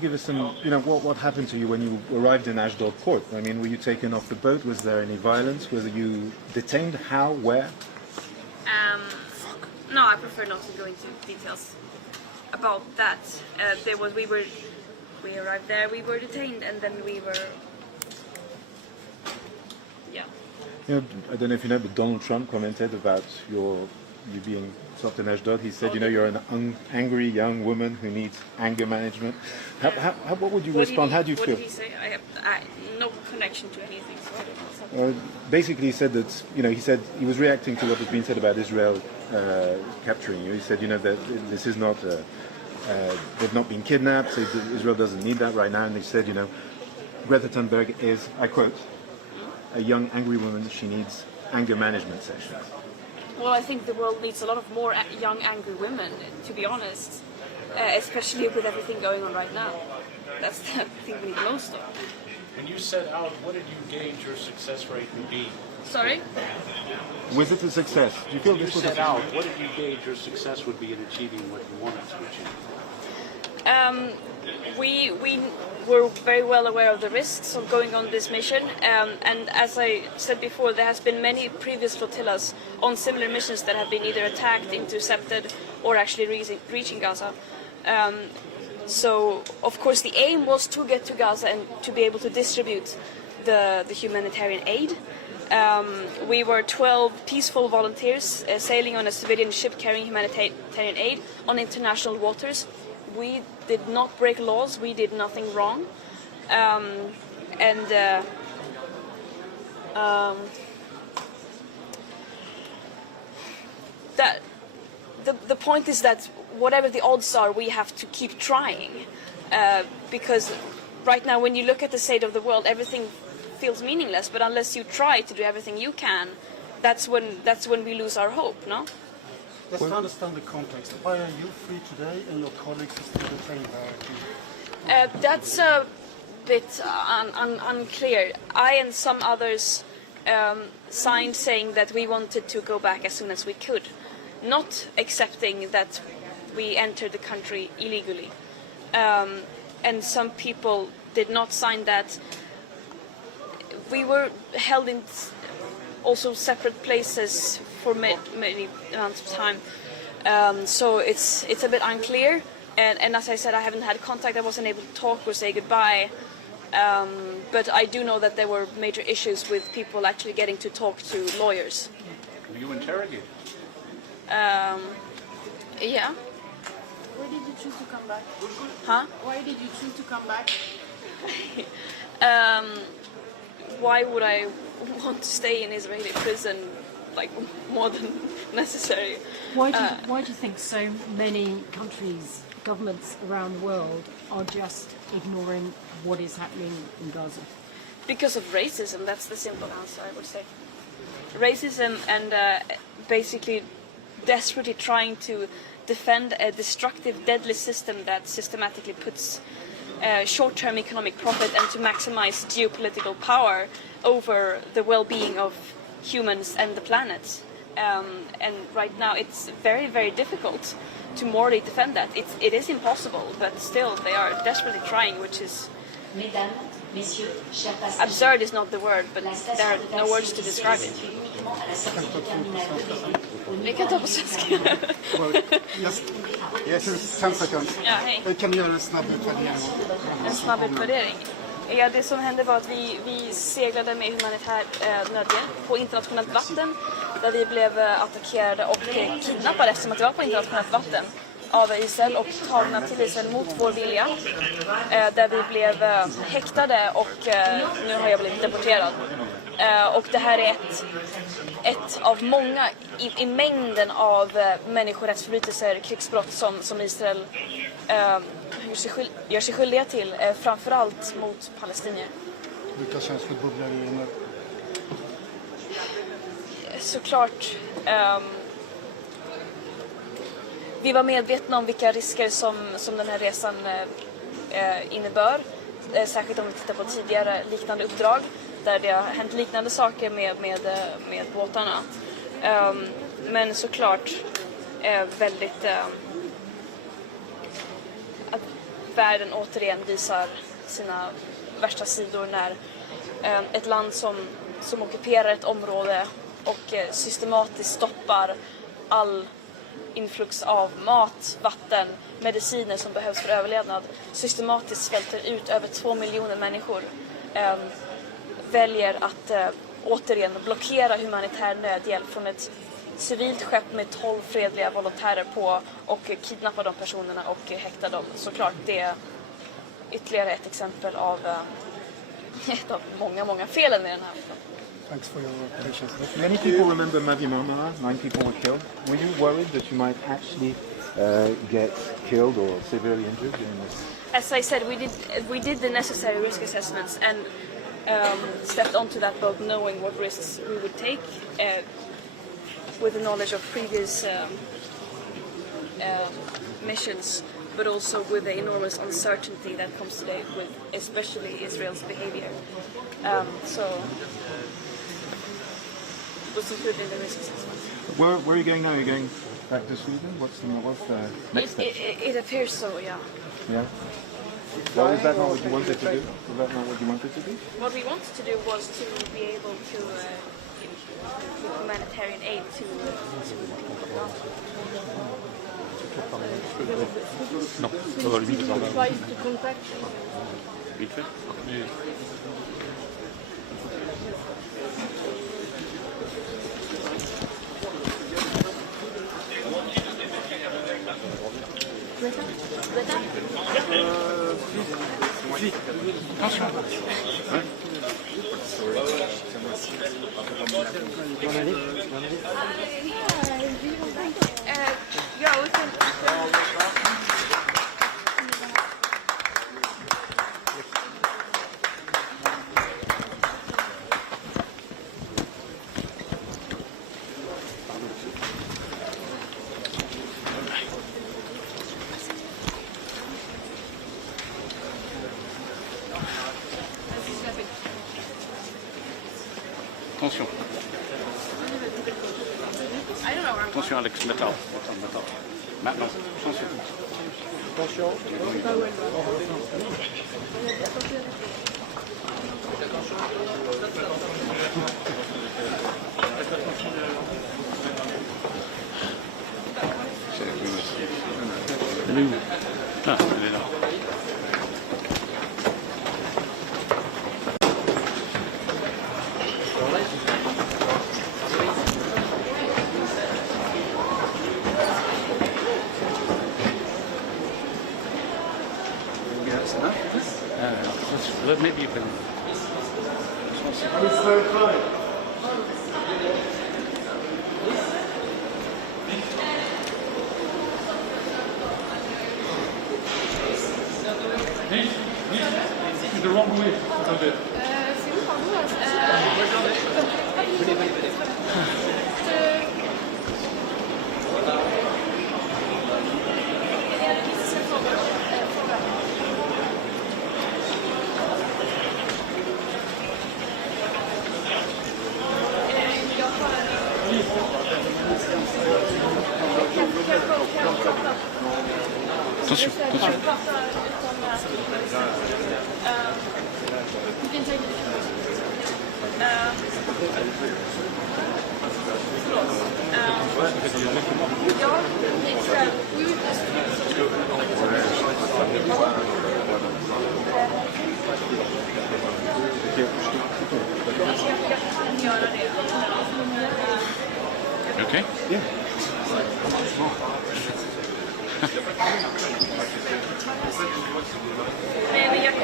Give us some, what happened to you when you arrived in Ashdod port? I mean, were you taken off the boat? Was there any violence? Were you detained? How? Where? No, I prefer not to go into details about that. We arrived there, we were detained, and then we were, yeah. I don't know if you know, but Donald Trump commented about you being stopped in Ashdod. He said, you're an angry young woman who needs anger management. What would you respond? How do you feel? What did he say? I have no connection to anything, so I don't know. Basically, he said that, he was reacting to what was being said about Israel capturing you. He said, that this is not, they've not been kidnapped, so Israel doesn't need that right now. And he said, Greta Thunberg is, I quote, a young angry woman, she needs anger management sessions. Well, I think the world needs a lot of more young angry women, to be honest, especially with everything going on right now. That's the thing we need most of. When you set out, what did you gauge your success rate would be? Sorry? Was it a success? Do you feel when this you was set out, what did you gauge your success would be in achieving what you wanted to achieve? We were very well aware of the risks of going on this mission, and as I said before, there has been many previous flotillas on similar missions that have been either attacked, intercepted, or actually reaching Gaza. So, of course, the aim was to get to Gaza and to be able to distribute the humanitarian aid. We were 12 peaceful volunteers sailing on a civilian ship carrying humanitarian aid on international waters. We did not break laws, we did nothing wrong. The point is that whatever the odds are, we have to keep trying. Because right now, when you look at the state of the world, everything feels meaningless. But unless you try to do everything you can, that's when we lose our hope, no? Let's understand the context. Why are you free today and your colleagues are still detained there? That's a bit unclear. I and some others signed saying that we wanted to go back as soon as we could, not accepting that we entered the country illegally. And some people did not sign that. We were held in also separate places for many amounts of time, so it's a bit unclear. And as I said, I haven't had contact. I wasn't able to talk or say goodbye. But I do know that there were major issues with people actually getting to talk to lawyers. Were you interrogated? Yeah. Why did you choose to come back? Huh? Why did you choose to come back? Why would I want to stay in Israeli prison like more than necessary? Why do you think so many countries, governments around the world are just ignoring what is happening in Gaza? Because of racism, that's the simple answer, I would say. Racism and basically desperately trying to defend a destructive, deadly system that systematically puts short-term economic profit and to maximize geopolitical power over the well-being of humans and the planet. And right now it's very, very difficult to morally defend that. It is impossible, but still they are desperately trying, which is... Absurd is not the word, but there are no words to describe it. Vi kan ta på svenska. Yes, 10 seconds. Ja, hej. Kan du göra en snabb utvärdering? En snabb utvärdering. Ja, det som hände var att vi seglade med humanitär nödhjälp på internationellt vatten där vi blev attackerade och kidnappade eftersom att det var på internationellt vatten av Israel och tagna till Israel mot vår vilja där vi blev häktade och nu har jag blivit deporterad. Och det här är ett av många i mängden av människorättsförbrytelser, krigsbrott som Israel gör sig skyldiga till, framförallt mot palestinier. Vilka känslor bubblar i nu? Såklart. Vi var medvetna om vilka risker som den här resan innebär. Särskilt om vi tittar på tidigare liknande uppdrag där det har hänt liknande saker med båtarna. Men såklart väldigt... världen återigen visar sina värsta sidor när ett land som ockuperar ett område och systematiskt stoppar all influx av mat, vatten, mediciner som behövs för överlevnad, systematiskt svälter ut över 2 miljoner människor, väljer att återigen blockera humanitär nödhjälp från ett civilt skepp med 12 fredliga volontärer på och kidnappa de personerna och häkta dem. Såklart det är ytterligare ett exempel av ett av många felen i den här. Thanks for your patience. Many people remember Mavi Marmara, 9 people were killed. Were you worried that you might actually get killed or severely injured in this? As I said, we did the necessary risk assessments and stepped onto that boat knowing what risks we would take with the knowledge of previous missions, but also with the enormous uncertainty that comes today with especially Israel's behavior. So it was included in the risk assessment. Where are you going now? Are you going back to Sweden? What's the next step? It appears so, yeah. Yeah. Well, is that not what you wanted to do? Was that not what you wanted to do? What we wanted to do was to be able to give humanitarian aid to the people of Gaza. Non, ça va lui besoin. Try to contact. Vite fait. Yeah, we can. Attention. Attention Alex, maintenant. Maintenant, attention. Elle est où? Ah, elle est là. Maybe you can. The wrong way. C'est où, pardon? Attention, attention. Okay? Yeah. Men jag